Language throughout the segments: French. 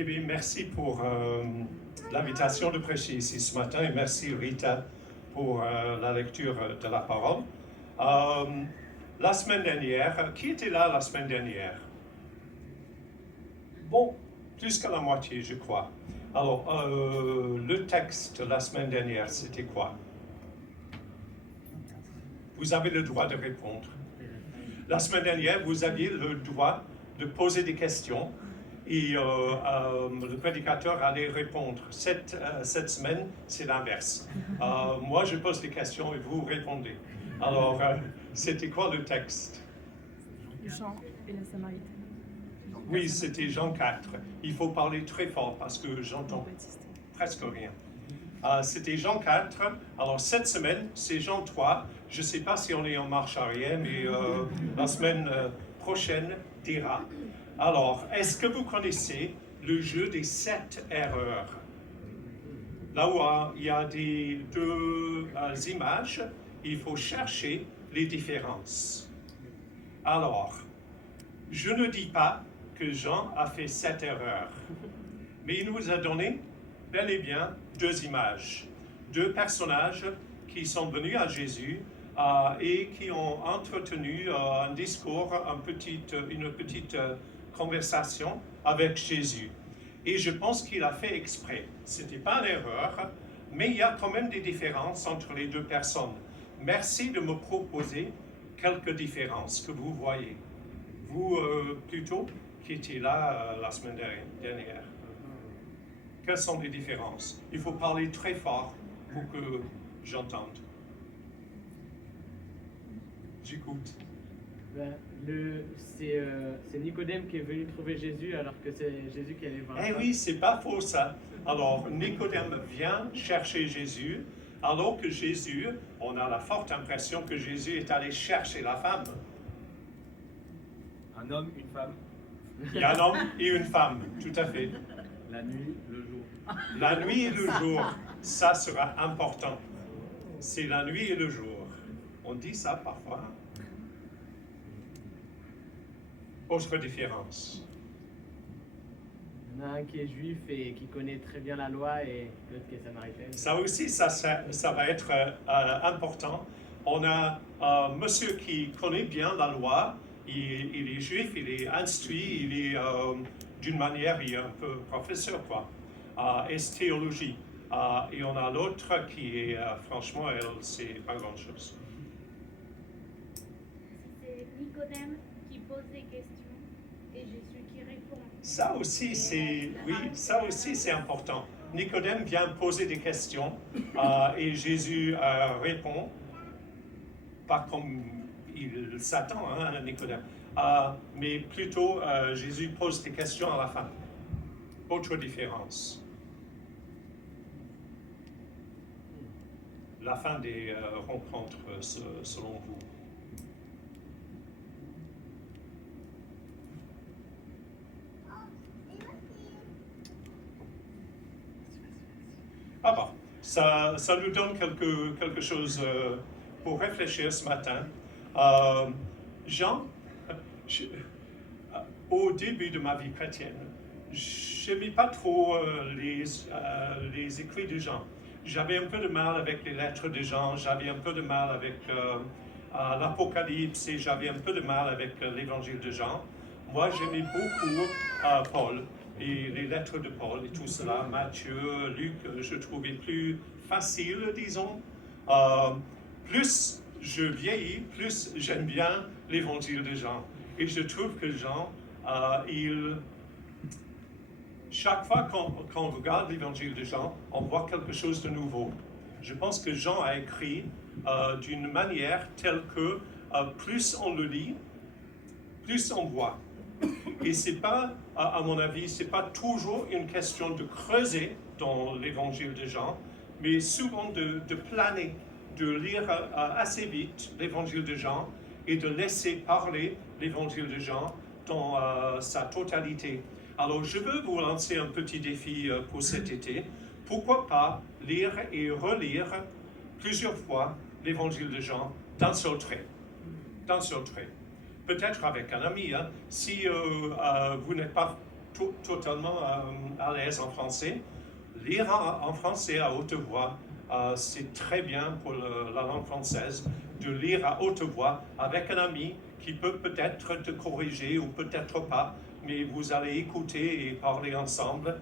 Eh bien, merci pour l'invitation de prêcher ici ce matin et merci Rita pour la lecture de la parole. La semaine dernière, qui était là la semaine dernière? Bon, plus que la moitié, je crois. Alors, le texte de la semaine dernière, c'était quoi? Vous avez le droit de répondre. La semaine dernière, vous aviez le droit de poser des questions et le prédicateur allait répondre. Cette semaine, c'est l'inverse. Moi, je pose des questions et vous répondez. Alors, c'était quoi le texte? Jean et la Samaritaine. Oui, c'était Jean 4. Il faut parler très fort parce que j'entends presque rien. C'était Jean 4. Alors, cette semaine, c'est Jean 3. Je ne sais pas si on est en marche arrière, mais la semaine prochaine dira. Alors, est-ce que vous connaissez le jeu des 7 erreurs? Là où il y a deux images, il faut chercher les différences. Alors, je ne dis pas que Jean a fait 7 erreurs, mais il nous a donné bel et bien 2 images, 2 personnages qui sont venus à Jésus et qui ont entretenu un discours, une petite conversation avec Jésus. Et je pense qu'il a fait exprès. Ce n'était pas une erreur, mais il y a quand même des différences entre les 2 personnes. Merci de me proposer quelques différences que vous voyez. Vous, plutôt, qui étiez là la semaine dernière. Quelles sont les différences? Il faut parler très fort pour que j'entende. J'écoute. C'est Nicodème qui est venu trouver Jésus alors que c'est Jésus qui allait voir. Eh oui, c'est pas faux ça. Alors, Nicodème vient chercher Jésus, alors que Jésus, on a la forte impression que Jésus est allé chercher la femme. Un homme, une femme. Il y a un homme et une femme, tout à fait. La nuit, le jour. La nuit et le jour, ça sera important. C'est la nuit et le jour. On dit ça parfois. Autre différence. Il y en a un qui est juif et qui connaît très bien la loi et l'autre qui est samaritaine. Ça aussi, ça va être important. On a un monsieur qui connaît bien la loi. Il est juif, il est instruit, il est d'une manière, il est un peu professeur, quoi. Est théologie. Et on a l'autre qui est, franchement, elle ne sait pas grand-chose. C'est Nicodème qui pose des questions et Jésus qui répond. Ça aussi, c'est important. Nicodème vient poser des questions et Jésus répond, pas comme il s'attend à Nicodème, mais plutôt Jésus pose des questions à la fin. Autre différence. La fin des rencontres selon vous. Ah bon, ça nous donne quelque chose pour réfléchir ce matin. Jean, au début de ma vie chrétienne, je n'aimais pas trop les écrits de Jean. J'avais un peu de mal avec les lettres de Jean, j'avais un peu de mal avec l'Apocalypse et j'avais un peu de mal avec l'évangile de Jean. Moi, j'aimais beaucoup Paul et les lettres de Paul et tout cela, Matthieu, Luc, je trouvais plus facile, disons. Plus je vieillis, plus j'aime bien l'évangile de Jean. Et je trouve que Jean, chaque fois qu'on regarde l'évangile de Jean, on voit quelque chose de nouveau. Je pense que Jean a écrit d'une manière telle que plus on le lit, plus on voit. Et c'est pas, à mon avis, c'est pas toujours une question de creuser dans l'évangile de Jean, mais souvent de planer, de lire assez vite l'évangile de Jean et de laisser parler l'évangile de Jean dans sa totalité. Alors, je veux vous lancer un petit défi pour cet été. Pourquoi pas lire et relire plusieurs fois l'évangile de Jean d'un seul trait. D'un seul trait. Peut-être avec un ami. Si vous n'êtes pas totalement à l'aise en français. Lire en français à haute voix, c'est très bien pour la langue française, de lire à haute voix avec un ami qui peut peut-être te corriger ou peut-être pas, mais vous allez écouter et parler ensemble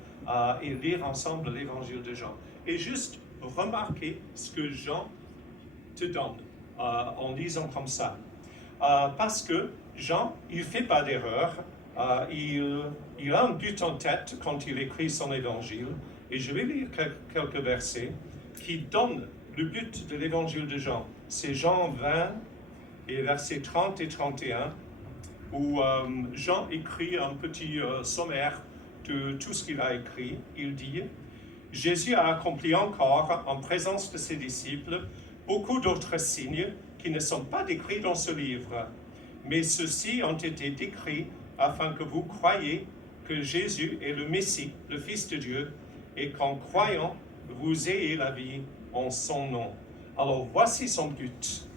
et lire ensemble l'évangile de Jean. Et juste remarquer ce que Jean te donne en lisant comme ça. Parce que Jean, il ne fait pas d'erreur, il a un but en tête quand il écrit son évangile, et je vais lire quelques versets qui donnent le but de l'évangile de Jean. C'est Jean 20 et versets 30 et 31, où Jean écrit un petit sommaire de tout ce qu'il a écrit. Il dit « Jésus a accompli encore, en présence de ses disciples, beaucoup d'autres signes qui ne sont pas décrits dans ce livre, mais ceux-ci ont été décrits afin que vous croyiez que Jésus est le Messie, le Fils de Dieu, et qu'en croyant, vous ayez la vie en son nom. » Alors voici son but.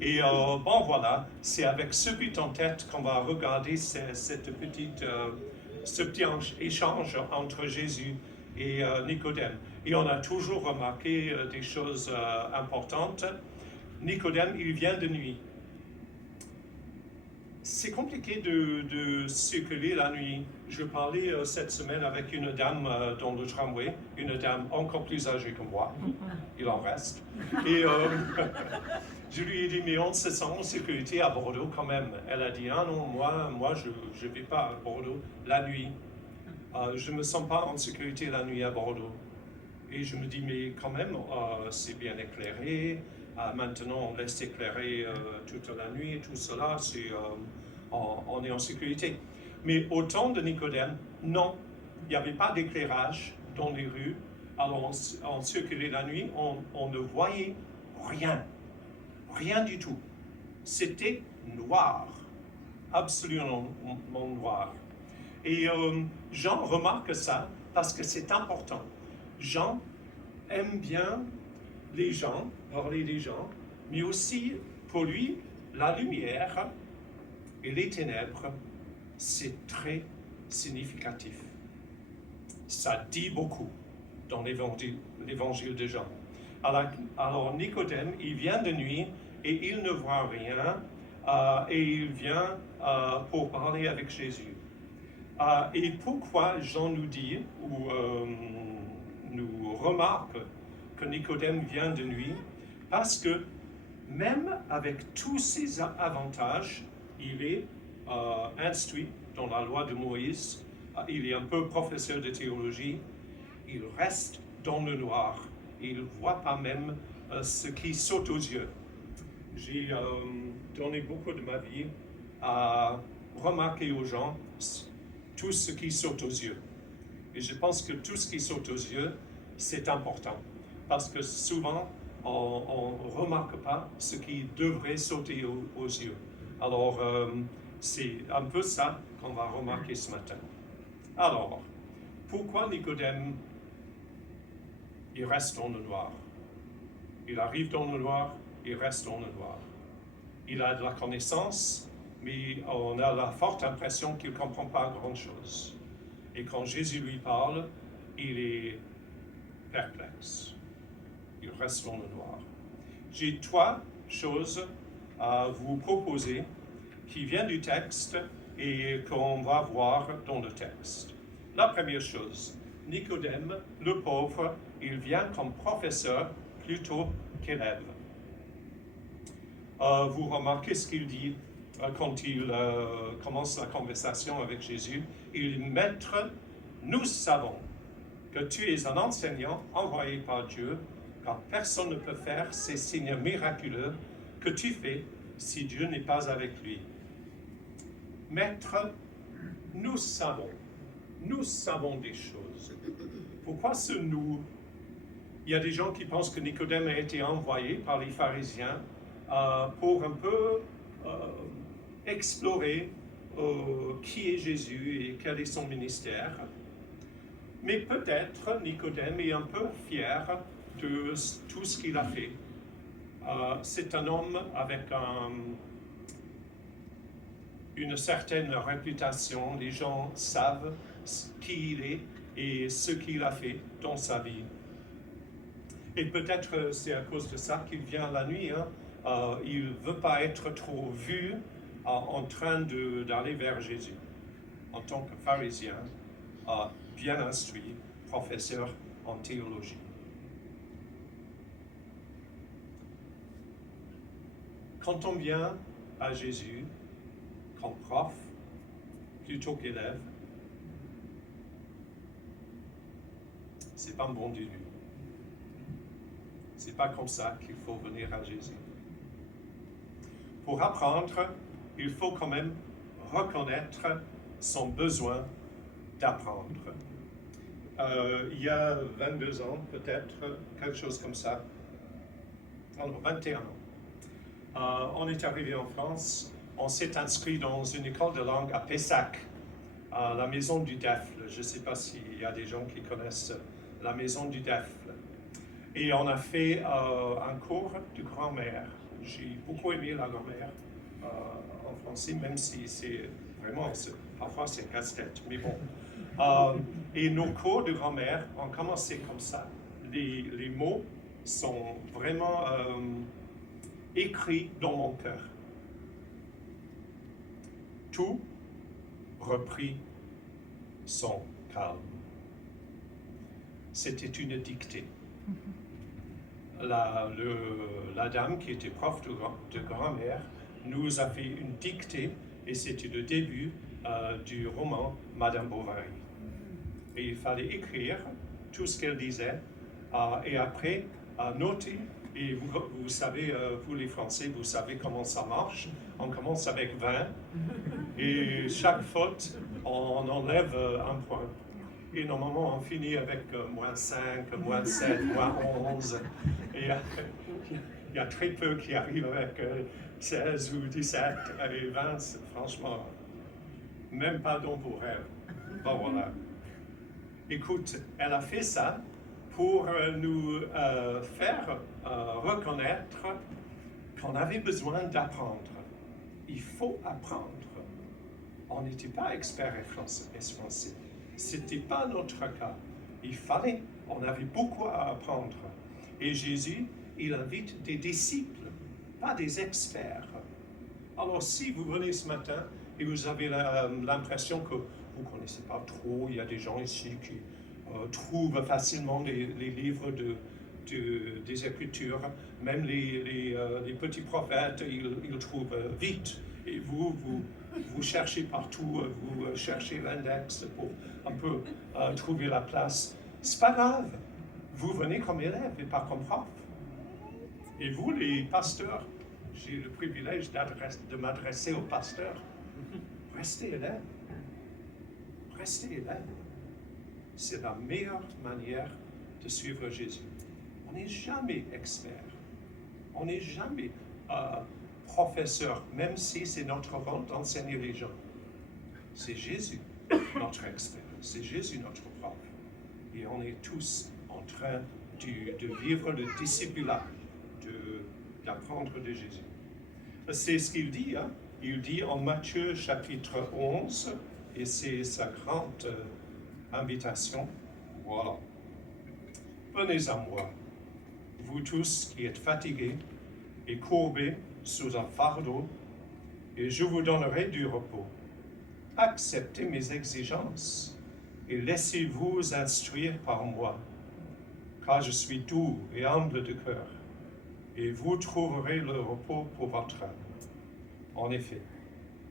Et bon voilà, c'est avec ce but en tête qu'on va regarder ce petit échange entre Jésus et Nicodème. Et on a toujours remarqué des choses importantes. Nicodème, il vient de nuit. C'est compliqué de circuler la nuit. Je parlais cette semaine avec une dame dans le tramway, une dame encore plus âgée que moi, il en reste. Et je lui ai dit, mais on se sent en sécurité à Bordeaux quand même. Elle a dit, ah non, moi je ne vais pas à Bordeaux la nuit. Je ne me sens pas en sécurité la nuit à Bordeaux. Et je me dis, mais quand même, c'est bien éclairé. Maintenant, on laisse éclairer toute la nuit et tout cela, on est en sécurité. Mais au temps de Nicodème, non, il n'y avait pas d'éclairage dans les rues. Alors on circulait la nuit, on ne voyait rien du tout. C'était noir, absolument noir. Et Jean remarque ça parce que c'est important. Jean aime bien les gens, parler des gens, mais aussi, pour lui, la lumière et les ténèbres, c'est très significatif. Ça dit beaucoup dans l'évangile de Jean. Alors Nicodème, il vient de nuit et il ne voit rien et il vient pour parler avec Jésus. Et pourquoi Jean nous dit ou nous remarque que Nicodème vient de nuit? Parce que même avec tous ses avantages, il est instruit dans la loi de Moïse, il est un peu professeur de théologie, il reste dans le noir, il ne voit pas même ce qui saute aux yeux. J'ai donné beaucoup de ma vie à remarquer aux gens tout ce qui saute aux yeux. Et je pense que tout ce qui saute aux yeux, c'est important. Parce que souvent, on ne remarque pas ce qui devrait sauter aux yeux. Alors, c'est un peu ça qu'on va remarquer ce matin. Alors, pourquoi Nicodème, il reste dans le noir? Il arrive dans le noir, il reste dans le noir. Il a de la connaissance, mais on a la forte impression qu'il ne comprend pas grand-chose. Et quand Jésus lui parle, il est perplexe. Il reste dans le noir. J'ai 3 choses à vous proposer qui viennent du texte et qu'on va voir dans le texte. La première chose, Nicodème, le pauvre, il vient comme professeur plutôt qu'élève. Vous remarquez ce qu'il dit quand il commence la conversation avec Jésus. Il dit, Maître, nous savons que tu es un enseignant envoyé par Dieu, car personne ne peut faire ces signes miraculeux que tu fais si Dieu n'est pas avec lui. Maître, nous savons des choses. Pourquoi ce nous? Il y a des gens qui pensent que Nicodème a été envoyé par les pharisiens pour un peu explorer qui est Jésus et quel est son ministère. Mais peut-être Nicodème est un peu fier de tout ce qu'il a fait. C'est un homme avec une certaine réputation. Les gens savent qui il est et ce qu'il a fait dans sa vie. Et peut-être c'est à cause de ça qu'il vient la nuit. Hein. Il ne veut pas être trop vu en train d'aller vers Jésus. En tant que pharisien, bien instruit, professeur en théologie. Quand on vient à Jésus comme prof, plutôt qu'élève, c'est pas un bon début. C'est pas comme ça qu'il faut venir à Jésus. Pour apprendre, il faut quand même reconnaître son besoin d'apprendre. Il y a 22 ans, peut-être, quelque chose comme ça, alors 21 ans, on est arrivé en France, on s'est inscrit dans une école de langue à Pessac, à la Maison du Defle. Je ne sais pas s'il y a des gens qui connaissent la Maison du Defle. Et on a fait un cours de grammaire. J'ai beaucoup aimé la grammaire en français, même si c'est vraiment, parfois c'est casse-tête, mais bon. Et nos cours de grammaire ont commencé comme ça. Les mots sont vraiment écrits dans mon cœur. Tout reprit son calme. C'était une dictée. La dame qui était prof de grammaire nous a fait une dictée et c'était le début du roman Madame Bovary. Et il fallait écrire tout ce qu'elle disait et après noter. Et vous savez, vous les Français, vous savez comment ça marche. On commence avec 20 et chaque faute, on enlève un point. Et normalement, on finit avec moins 5, moins 7, moins 11. Et il y a très peu qui arrivent avec 16 ou 17 et 20, franchement, même pas dans vos rêves. Bon, voilà. Écoute, elle a fait ça pour nous faire reconnaître qu'on avait besoin d'apprendre. Il faut apprendre. On n'était pas expert français. Ce n'était pas notre cas. Il fallait, on avait beaucoup à apprendre. Et Jésus, il invite des disciples, pas des experts. Alors si vous venez ce matin et vous avez l'impression que vous ne connaissez pas trop, il y a des gens ici qui trouvent facilement les livres des Écritures, même les petits prophètes, ils trouvent vite. Et vous cherchez partout, vous cherchez l'index pour un peu trouver la place. C'est pas grave. Vous venez comme élève et pas comme prof. Et vous, les pasteurs, j'ai le privilège de m'adresser aux pasteurs. Restez élève. Restez élève. C'est la meilleure manière de suivre Jésus. On n'est jamais expert. On n'est jamais professeur, même si c'est notre rôle d'enseigner les gens. C'est Jésus, notre expert. C'est Jésus, notre prof. Et on est tous en train de vivre le discipulat, d'apprendre de Jésus. C'est ce qu'il dit. Hein? Il dit en Matthieu chapitre 11, et c'est sa grande invitation. Voilà. Venez à moi, vous tous qui êtes fatigués et courbés sous un fardeau, et je vous donnerai du repos. Acceptez mes exigences et laissez-vous instruire par moi, car je suis doux et humble de cœur, et vous trouverez le repos pour votre âme. En effet,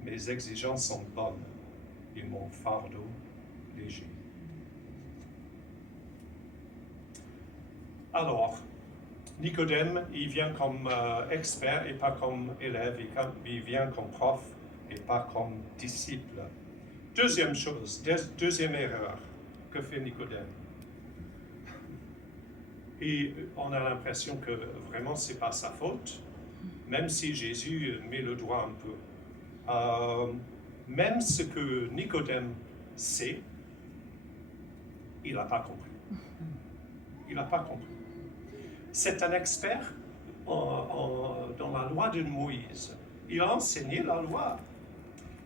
mes exigences sont bonnes et mon fardeau léger. Alors, Nicodème, il vient comme expert et pas comme élève, il vient comme prof et pas comme disciple. Deuxième chose, deuxième erreur que fait Nicodème. Et on a l'impression que vraiment c'est pas sa faute, même si Jésus met le doigt un peu. Même ce que Nicodème sait, il n'a pas compris. Il n'a pas compris. C'est un expert dans la loi de Moïse. Il a enseigné la loi,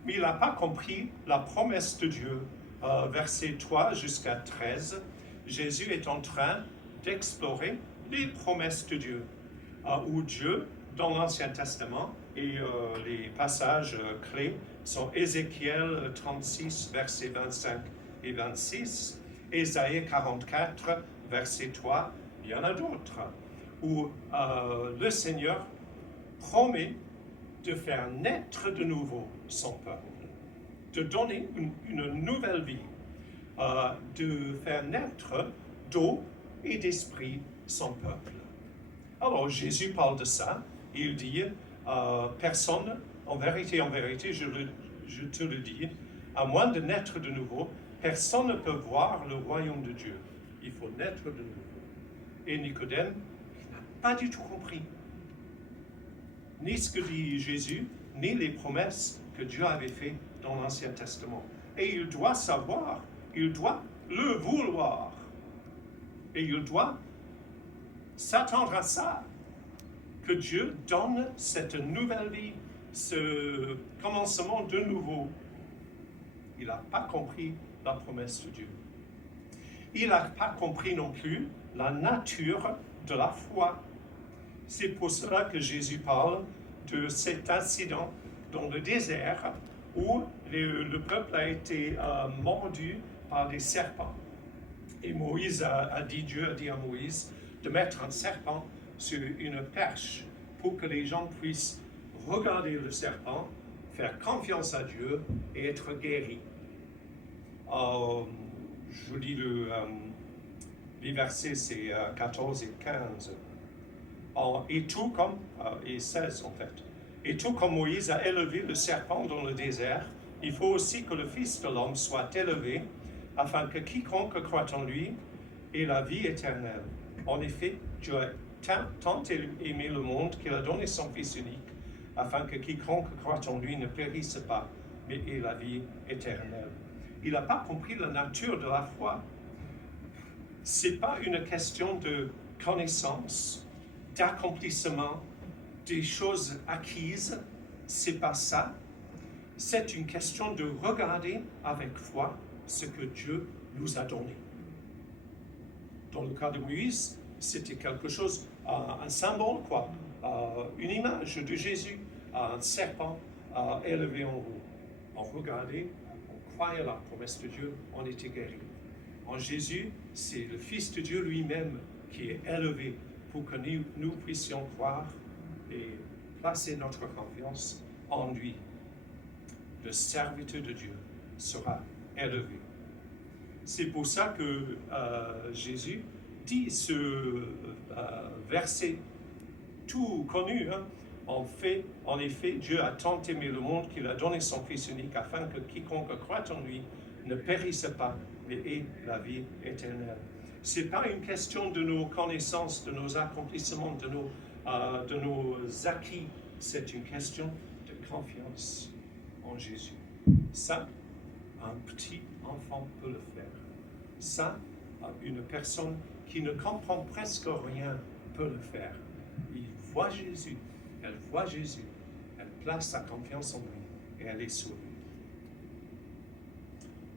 mais il n'a pas compris la promesse de Dieu versets 3 jusqu'à 13, Jésus est en train d'explorer les promesses de Dieu, où Dieu, dans l'Ancien Testament, et les passages clés sont Ézéchiel 36, versets 25 et 26, Ésaïe 44, verset 3, il y en a d'autres, où le Seigneur promet de faire naître de nouveau son peuple, de donner une nouvelle vie, de faire naître d'eau et d'esprit son peuple. Alors Jésus parle de ça, il dit, personne, en vérité, je te le dis, à moins de naître de nouveau, personne ne peut voir le royaume de Dieu. Il faut naître de nouveau. Et Nicodème n'a pas du tout compris ni ce que dit Jésus, ni les promesses que Dieu avait faites dans l'Ancien Testament. Et il doit savoir, il doit le vouloir. Et il doit s'attendre à ça, que Dieu donne cette nouvelle vie, ce commencement de nouveau. Il n'a pas compris la promesse de Dieu. Il n'a pas compris non plus la nature de la foi. C'est pour cela que Jésus parle de cet incident dans le désert où le peuple a été mordu par des serpents. Et Moïse Dieu a dit à Moïse de mettre un serpent sur une perche pour que les gens puissent regarder le serpent, faire confiance à Dieu et être guéris. Je lis les versets, c'est 14 et 15. Et 16 en fait. Et tout comme Moïse a élevé le serpent dans le désert, il faut aussi que le Fils de l'homme soit élevé, afin que quiconque croit en lui ait la vie éternelle. En effet, Dieu a tant aimé le monde qu'il a donné son Fils unique, afin que quiconque croit en lui ne périsse pas, mais ait la vie éternelle. Il n'a pas compris la nature de la foi. Ce n'est pas une question de connaissance, d'accomplissement, des choses acquises. C'est pas ça. C'est une question de regarder avec foi ce que Dieu nous a donné. Dans le cas de Moïse, c'était quelque chose, un symbole, quoi, une image de Jésus, un serpent élevé en haut. On regardait, on croyait à la promesse de Dieu, on était guéri. En Jésus, c'est le Fils de Dieu lui-même qui est élevé pour que nous puissions croire et placer notre confiance en lui. Le serviteur de Dieu sera élevé. C'est pour ça que Jésus dit ce verset tout connu. En effet, Dieu a tant aimé le monde qu'il a donné son Fils unique afin que quiconque croit en lui ne périsse pas, mais ait la vie éternelle. Ce n'est pas une question de nos connaissances, de nos accomplissements, de nos acquis. C'est une question de confiance en Jésus. Ça, un petit enfant peut le faire. Ça, une personne qui ne comprend presque rien peut le faire. Il voit Jésus, elle voit Jésus, elle place sa confiance en lui et elle est sauvée.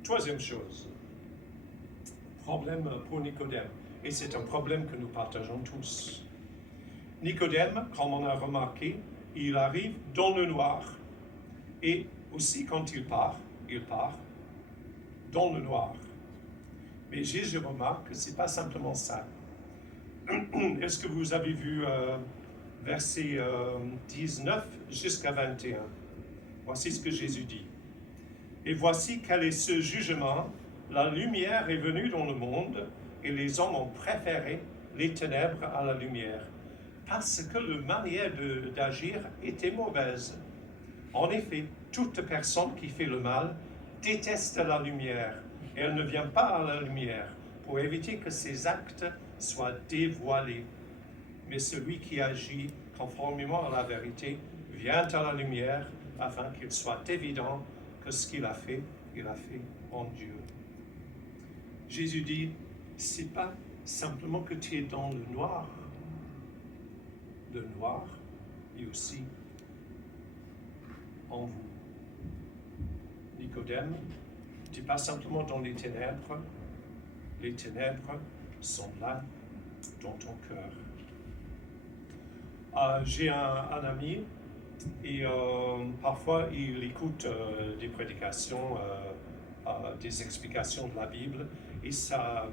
Troisième chose, problème pour Nicodème, et c'est un problème que nous partageons tous. Nicodème, comme on a remarqué, il arrive dans le noir, et aussi quand il part dans le noir. Mais Jésus remarque que ce n'est pas simplement ça. Est-ce que vous avez vu versets 19 jusqu'à 21? Voici ce que Jésus dit. Et voici quel est ce jugement. La lumière est venue dans le monde, et les hommes ont préféré les ténèbres à la lumière, parce que leur manière d'agir était mauvaise. En effet, toute personne qui fait le mal déteste la lumière, et elle ne vient pas à la lumière pour éviter que ses actes soient dévoilés. Mais celui qui agit conformément à la vérité vient à la lumière afin qu'il soit évident que ce qu'il a fait en Dieu. Jésus dit, c'est pas simplement que tu es dans le noir. Le noir est aussi en vous. Nicodème Tu n'es pas simplement dans les ténèbres sont là dans ton cœur. J'ai un ami et parfois il écoute des prédications, des explications de la Bible et sa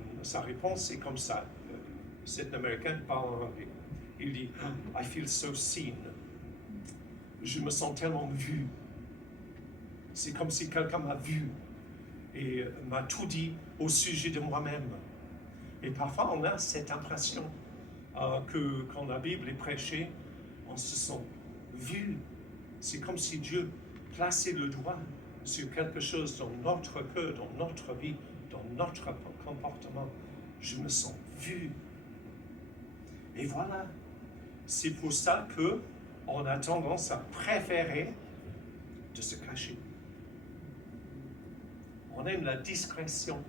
réponse est comme ça. Cet Américain parle en anglais. Il dit « I feel so seen ». Je me sens tellement vu. C'est comme si quelqu'un m'a vu et m'a tout dit au sujet de moi-même. Et parfois, on a cette impression que quand la Bible est prêchée, on se sent vu. C'est comme si Dieu plaçait le doigt sur quelque chose dans notre cœur, dans notre vie, dans notre comportement. Je me sens vu. Et voilà, c'est pour ça qu'on a tendance à préférer de se cacher. On aime la discrétion.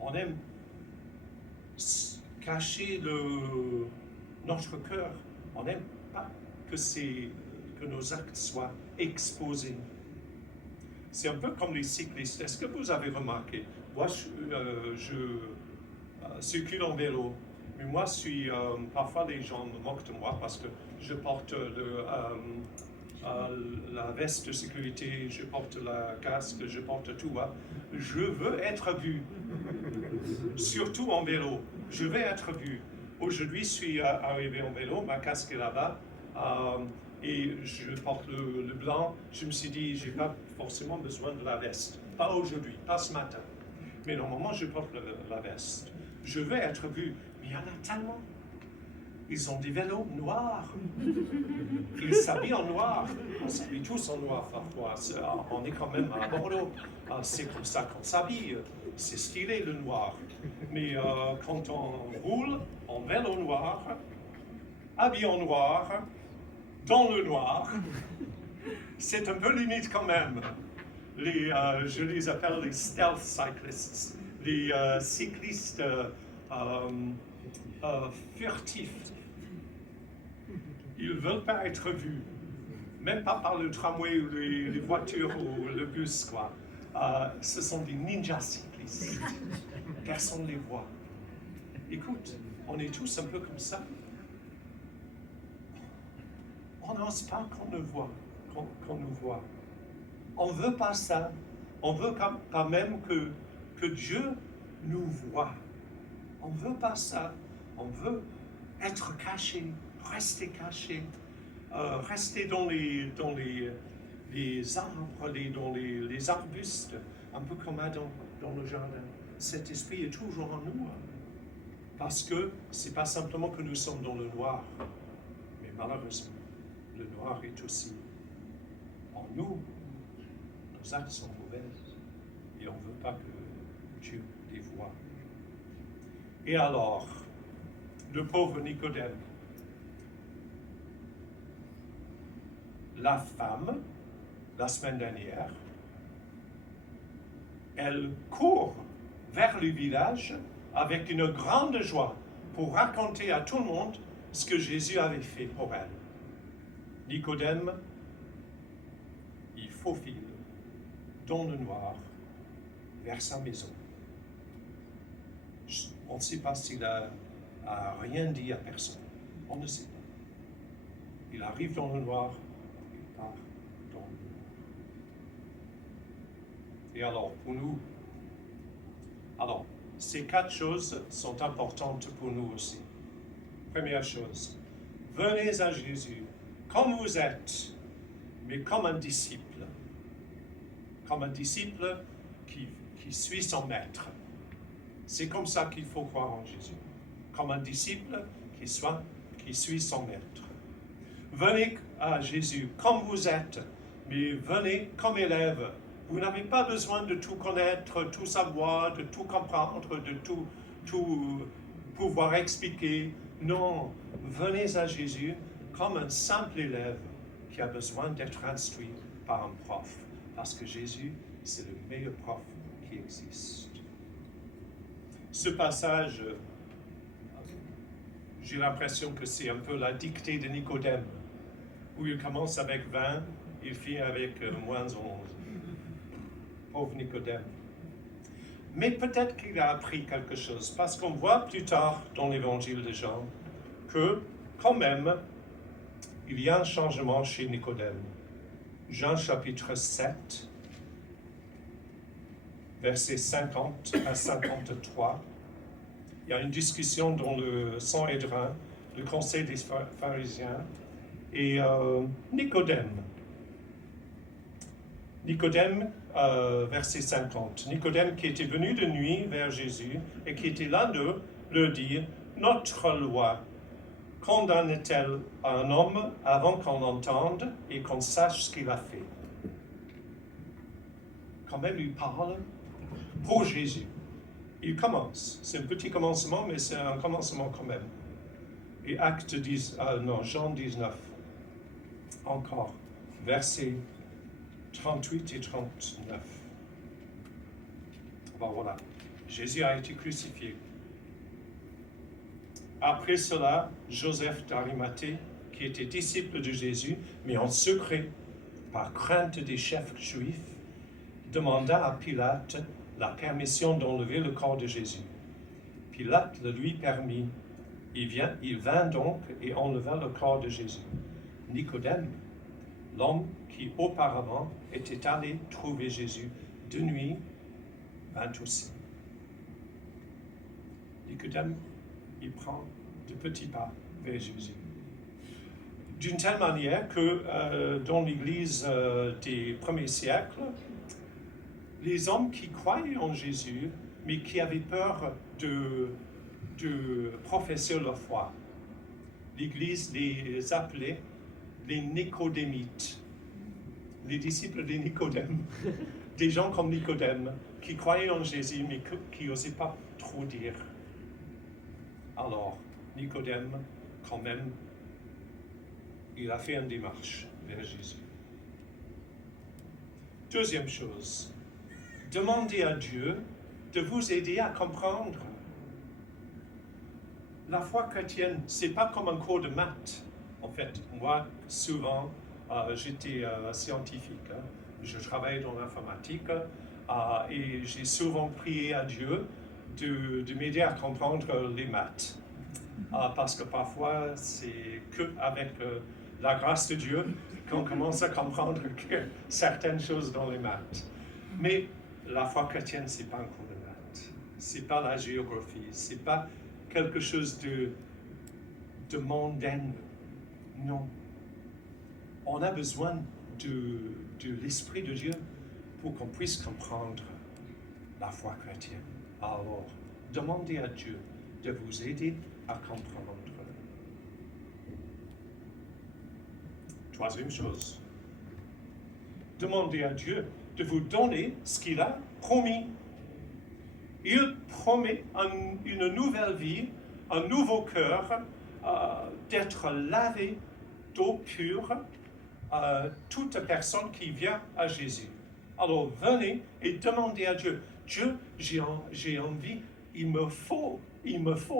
On aime cacher notre cœur. On n'aime pas que nos actes soient exposés. C'est un peu comme les cyclistes. Est-ce que vous avez remarqué? Moi, je circule en vélo. Mais moi, parfois les gens me moquent de moi parce que je porte la veste de sécurité, je porte la casque, je porte tout. Hein. Je veux être vu, surtout en vélo. Je veux être vu. Aujourd'hui, je suis arrivé en vélo, ma casque est là-bas, et je porte le blanc. Je me suis dit, je n'ai pas forcément besoin de la veste. Pas aujourd'hui, pas ce matin. Mais normalement, je porte la veste. Je veux être vu. Mais il y en a tellement. Ils ont des vélos noirs. Ils s'habillent en noir. On s'habille tous en noir parfois. On est quand même à Bordeaux. C'est comme ça qu'on s'habille. C'est stylé le noir. Mais quand on roule en vélo noir, habillé en noir, dans le noir, c'est un peu limite quand même. Je les appelle les stealth cyclists, les cyclistes furtifs. Ils ne veulent pas être vus, même pas par le tramway ou les voitures ou le bus, quoi. Ce sont des ninja cyclistes. Personne ne les voit. Écoute, on est tous un peu comme ça. On n'ose pas qu'on nous voit. On ne veut pas ça. On veut quand même que Dieu nous voit. On ne veut pas ça. On veut être caché, rester caché, rester dans les arbres, dans les arbustes, un peu comme Adam dans le jardin. Cet esprit est toujours en nous. Parce que ce n'est pas simplement que nous sommes dans le noir, mais malheureusement, le noir est aussi en nous. Nos actes sont mauvaises et on ne veut pas que Dieu les voie. Et alors, le pauvre Nicodème, la femme, la semaine dernière, elle court vers le village avec une grande joie pour raconter à tout le monde ce que Jésus avait fait pour elle. Nicodème, il faufile dans le noir vers sa maison. On ne sait pas s'il a rien dit à personne. On ne sait pas. Il arrive dans le noir, il part dans le noir. Et alors, pour nous, ces 4 choses sont importantes pour nous aussi. Première chose, venez à Jésus comme vous êtes, mais comme un disciple. Comme un disciple qui suit son maître. C'est comme ça qu'il faut croire en Jésus. Comme un disciple qui suit son maître. Venez à Jésus comme vous êtes, mais venez comme élève. Vous n'avez pas besoin de tout connaître, tout savoir, de tout comprendre, de tout pouvoir expliquer. Non, venez à Jésus comme un simple élève qui a besoin d'être instruit par un prof. Parce que Jésus, c'est le meilleur prof qui existe. Ce passage, j'ai l'impression que c'est un peu la dictée de Nicodème, où il commence avec 20, il finit avec -11. pauvre Nicodème. Mais peut-être qu'il a appris quelque chose, parce qu'on voit plus tard dans l'évangile de Jean que, quand même, il y a un changement chez Nicodème. Jean chapitre 7, versets 50 à 53. Il y a une discussion dans le Sanhédrin, le conseil des pharisiens, et Nicodème. Nicodème, verset 50. Nicodème qui était venu de nuit vers Jésus et qui était là de leur dire, notre loi condamne-t-elle un homme avant qu'on l'entende et qu'on sache ce qu'il a fait? Quand même, il parle pour Jésus. Il commence. C'est un petit commencement, mais c'est un commencement quand même. Et Jean 19, encore, versets 38 et 39. Bon, voilà. Jésus a été crucifié. Après cela, Joseph d'Arimathée, qui était disciple de Jésus, mais en secret, par crainte des chefs juifs, demanda à Pilate la permission d'enlever le corps de Jésus. Pilate le lui permit. Il vint donc et enleva le corps de Jésus. Nicodème, l'homme qui auparavant était allé trouver Jésus de nuit, vint aussi. Nicodème, il prend de petits pas vers Jésus. D'une telle manière que dans l'Église des premiers siècles, les hommes qui croyaient en Jésus, mais qui avaient peur de professer leur foi, l'Église les appelait les Nicodémites, les disciples de Nicodème, des gens comme Nicodème, qui croyaient en Jésus, mais qui n'osaient pas trop dire. Alors, Nicodème, quand même, il a fait une démarche vers Jésus. Deuxième chose, demandez à Dieu de vous aider à comprendre. La foi chrétienne, ce n'est pas comme un cours de maths. En fait, moi, souvent, j'étais scientifique. Je travaille dans l'informatique et j'ai souvent prié à Dieu de m'aider à comprendre les maths. Parce que parfois, c'est qu'avec la grâce de Dieu qu'on commence à comprendre certaines choses dans les maths. Mais la foi chrétienne, ce n'est pas un cours de maths. Ce n'est pas la géographie. Ce n'est pas quelque chose de mondain. Non. On a besoin de l'Esprit de Dieu pour qu'on puisse comprendre la foi chrétienne. Alors, demandez à Dieu de vous aider à comprendre. Troisième chose, demandez à Dieu de vous donner ce qu'il a promis. Il promet une nouvelle vie, un nouveau cœur, d'être lavé d'eau pure, toute personne qui vient à Jésus. Alors venez et demandez à Dieu, Dieu, j'ai envie, il me faut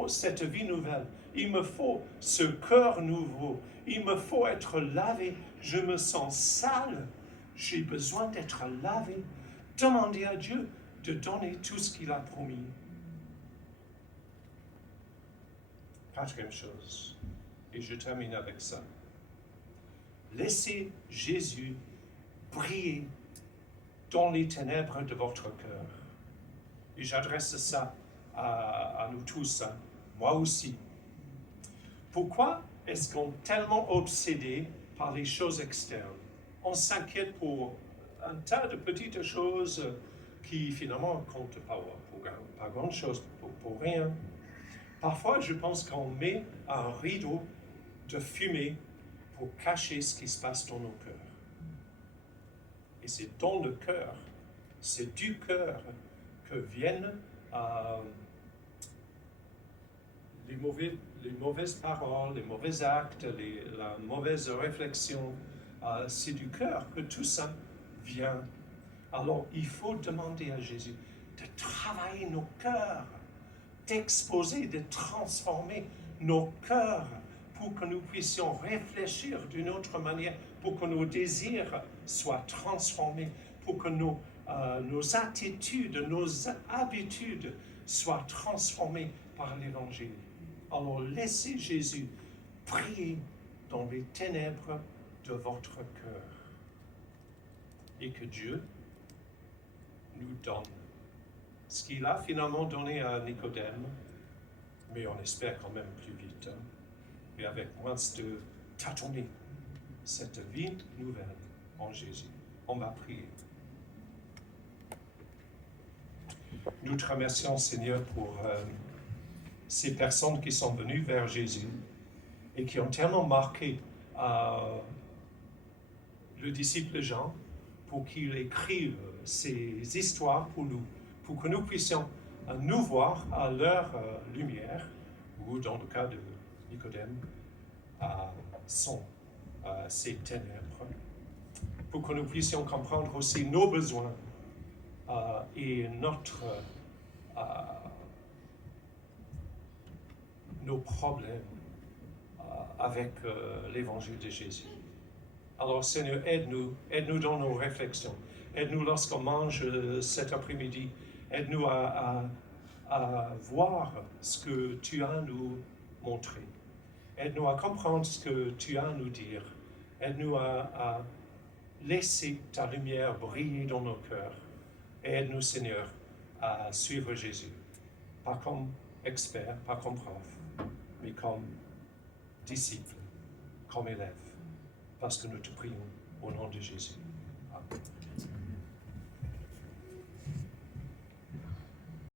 cette vie nouvelle, il me faut ce cœur nouveau, il me faut être lavé, je me sens sale, j'ai besoin d'être lavé. Demandez à Dieu de donner tout ce qu'il a promis. Quatrième chose, et je termine avec ça. Laissez Jésus briller dans les ténèbres de votre cœur. Et j'adresse ça à nous tous, moi aussi. Pourquoi est-ce qu'on est tellement obsédé par les choses externes? On s'inquiète pour un tas de petites choses qui finalement ne comptent pas grand-chose, pour rien. Parfois, je pense qu'on met un rideau de fumée pour cacher ce qui se passe dans nos cœurs. Et c'est dans le cœur, c'est du cœur que viennent les mauvaises paroles, les mauvais actes, la mauvaise réflexion. C'est du cœur que tout ça vient. Alors, il faut demander à Jésus de travailler nos cœurs, d'exposer, de transformer nos cœurs pour que nous puissions réfléchir d'une autre manière, pour que nos désirs soient transformés, pour que nos nos attitudes, nos habitudes soient transformées par l'Évangile. Alors laissez Jésus prier dans les ténèbres de votre cœur. Et que Dieu nous donne ce qu'il a finalement donné à Nicodème, mais on espère quand même plus vite, et avec moins de tâtonner cette vie nouvelle en Jésus. On va prier. Nous te remercions, Seigneur, pour ces personnes qui sont venues vers Jésus et qui ont tellement marqué le disciple Jean pour qu'il écrive ces histoires pour nous, pour que nous puissions nous voir à leur lumière, ou dans le cas de Nicodème, ces ténèbres, pour que nous puissions comprendre aussi nos besoins et nos problèmes avec l'évangile de Jésus. Alors Seigneur, aide-nous dans nos réflexions, aide-nous lorsqu'on mange cet après-midi, aide-nous à voir ce que tu as à nous montrer, aide-nous à comprendre ce que tu as à nous dire, aide-nous à laisser ta lumière briller dans nos cœurs. Et aide-nous, Seigneur, à suivre Jésus, pas comme expert, pas comme prof, mais comme disciple, comme élève, parce que nous te prions au nom de Jésus. Amen.